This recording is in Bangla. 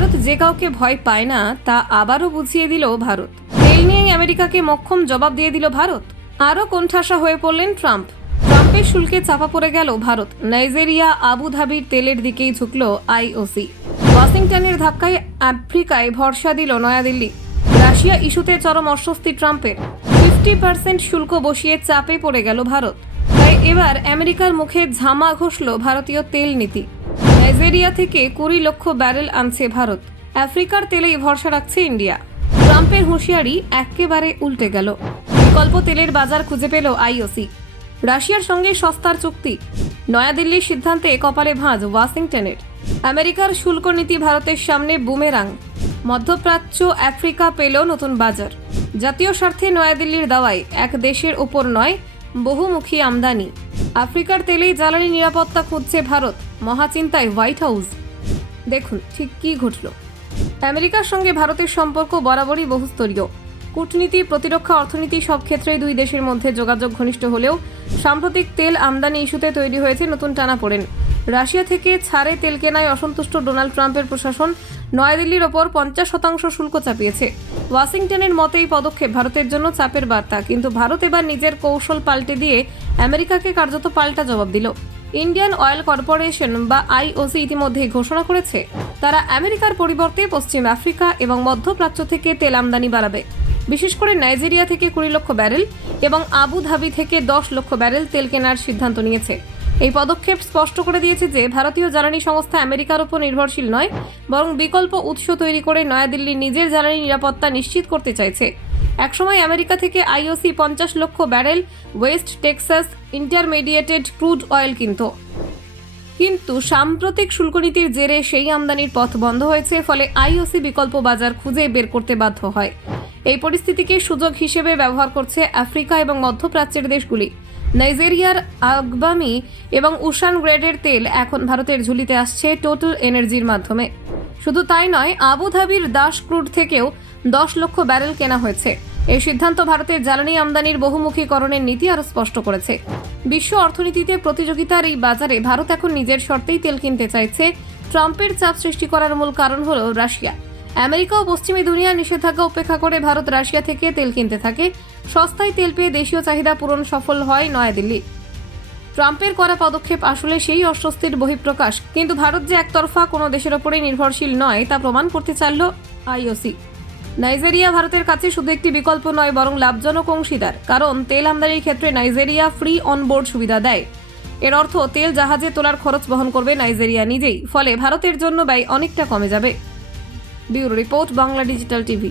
ভারত যে কাউকে ভয় পায় না তা আবারও বুঝিয়ে দিল ভারত। তেল নিয়ে আমেরিকাকে মোক্ষম জবাব দিয়ে দিল ভারত। আরও কোণঠাসা হয়ে পড়লেন ট্রাম্প। ট্রাম্পের শুল্কে চাপা পড়ে গেল ভারত। নাইজেরিয়া, আবুধাবির তেলের দিকেই ঝুঁকল আইওসি। ওয়াশিংটনের ধাক্কায় আফ্রিকায় ভরসা দিল নয়াদিল্লি। রাশিয়া ইস্যুতে চরম অস্বস্তি ট্রাম্পের। 50% শুল্ক বসিয়ে চাপে পড়ে গেল ভারত। তাই এবার আমেরিকার মুখে ঝামা ঘষল ভারতীয় তেল নীতি। নাইজেরিয়া থেকে 20 লক্ষ ব্যারেল আনছে ভারত। আফ্রিকার তেলেই ভরসা রাখছে ইন্ডিয়া। ট্রাম্পের হুঁশিয়ারি একেবারে উল্টে গেল। বিকল্প তেলের বাজার খুঁজে পেল আইওসি। রাশিয়ার সঙ্গে সস্তার চুক্তি। নয়াদিল্লির সিদ্ধান্তে কপালে ভাঁজ ওয়াশিংটনের। আমেরিকার শুল্ক নীতি ভারতের সামনে বুমেরাং। মধ্যপ্রাচ্য, আফ্রিকা পেল নতুন বাজার। জাতীয় স্বার্থে নয়াদিল্লির দাওয়ায় এক দেশের ওপর নয়, বহুমুখী আমদানি। আফ্রিকার তেলেই জ্বালানি নিরাপত্তা খুঁজছে ভারত। মহাচিন্তায় white house. দেখুন ঠিক কী ঘটল। আমেরিকার সঙ্গে ভারতের সম্পর্ক বরাবরই বহুস্তরীয়। কূটনীতি, প্রতিরক্ষা, অর্থনীতি সব ক্ষেত্রেই দুই দেশের মধ্যে যোগাযোগ ঘনিষ্ঠ হলেও সাম্প্রতিক তেল আমদানি ইস্যুতে তৈরি হয়েছে নতুন টানাপোড়েন। রাশিয়া থেকে ছাড়ে তেল কেনায় অসন্তুষ্ট ডোনাল্ড ট্রাম্পের প্রশাসন নয়াদিল্লির ওপর 50% শুল্ক চাপিয়েছে। ওয়াশিংটনের মতে এই পদক্ষেপ ভারতের জন্য চাপের বার্তা, কিন্তু ভারত এবার নিজের কৌশল পাল্টে দিয়ে আমেরিকাকে কার্যত পাল্টা জবাব দিল। ইন্ডিয়ান অয়েল কর্পোরেশন বা আইওসি ইতিমধ্যেই ঘোষণা করেছে তারা আমেরিকার পরিবর্তে পশ্চিম আফ্রিকা এবং মধ্যপ্রাচ্য থেকে তেল আমদানি বাড়াবে। বিশেষ করে নাইজেরিয়া থেকে 20 লক্ষ ব্যারেল এবং আবুধাবি থেকে 10 লক্ষ ব্যারেল তেল কেনার সিদ্ধান্ত নিয়েছে। এই পদক্ষেপ স্পষ্ট করে দিয়েছে যে ভারতীয় জ্বালানি সংস্থা আমেরিকার উপর নির্ভরশীল নয়, বরং বিকল্প উৎস তৈরি করে নয়াদিল্লি নিজের জ্বালানি নিরাপত্তা নিশ্চিত করতে চাইছে। একসময় আমেরিকা থেকে আইওসি 50 লক্ষ barrel West Texas intermediated crude oil কিন্তু সাম্প্রতিক শুল্কনীতির জেরে সেই আমদানির পথ বন্ধ হয়েছে। ফলে আইওসি বিকল্প বাজার খুঁজে বের করতে বাধ্য হয়। এই পরিস্থিতিকে সুযোগ হিসেবে ব্যবহার করছে আফ্রিকা এবং মধ্যপ্রাচ্যের দেশগুলি। নাইজেরিয়ার আগবামি এবং উশান গ্রেডের তেল এখন ভারতের ঝুলিতে আসছে টোটাল এনার্জির মাধ্যমে। শুধু তাই নয়, আবুধাবির দাস ক্রুড থেকেও 10 লক্ষ ব্যারেল কেনা হয়েছে। এই সিদ্ধান্ত ভারতের জ্বালানি আমদানির বহুমুখীকরণের নীতি আরও স্পষ্ট করেছে। বিশ্ব অর্থনীতিতে প্রতিযোগিতার এই বাজারে ভারত এখন নিজের শর্তেই তেল কিনতে চাইছে। ট্রাম্পের চাপ সৃষ্টি করার মূল কারণ হলো রাশিয়া। আমেরিকা ও পশ্চিমী দুনিয়ার নিষেধাজ্ঞা উপেক্ষা করে ভারত রাশিয়া থেকে তেল কিনতে থাকে। সস্তায় তেল পেয়ে দেশীয় চাহিদা পূরণ সফল হয় নয়াদিল্লি। ট্রাম্পের করা পদক্ষেপ আসলে সেই অস্বস্তির বহিঃপ্রকাশ, কিন্তু ভারত যে একতরফা কোনো দেশের ওপরেই নির্ভরশীল নয় তা প্রমাণ করতে চাইল আইওসি। নাইজেরিয়া ভারতের কাছে শুধু একটি বিকল্প নয়, বরং লাভজনক অংশীদার। কারণ তেল আমদানির ক্ষেত্রে নাইজেরিয়া ফ্রি অনবোর্ড সুবিধা দেয়। এর অর্থ তেল জাহাজে তোলার খরচ বহন করবে নাইজেরিয়া নিজেই। ফলে ভারতের জন্য ব্যয় অনেকটা কমে যাবে। Bureau report, Bangla digital TV.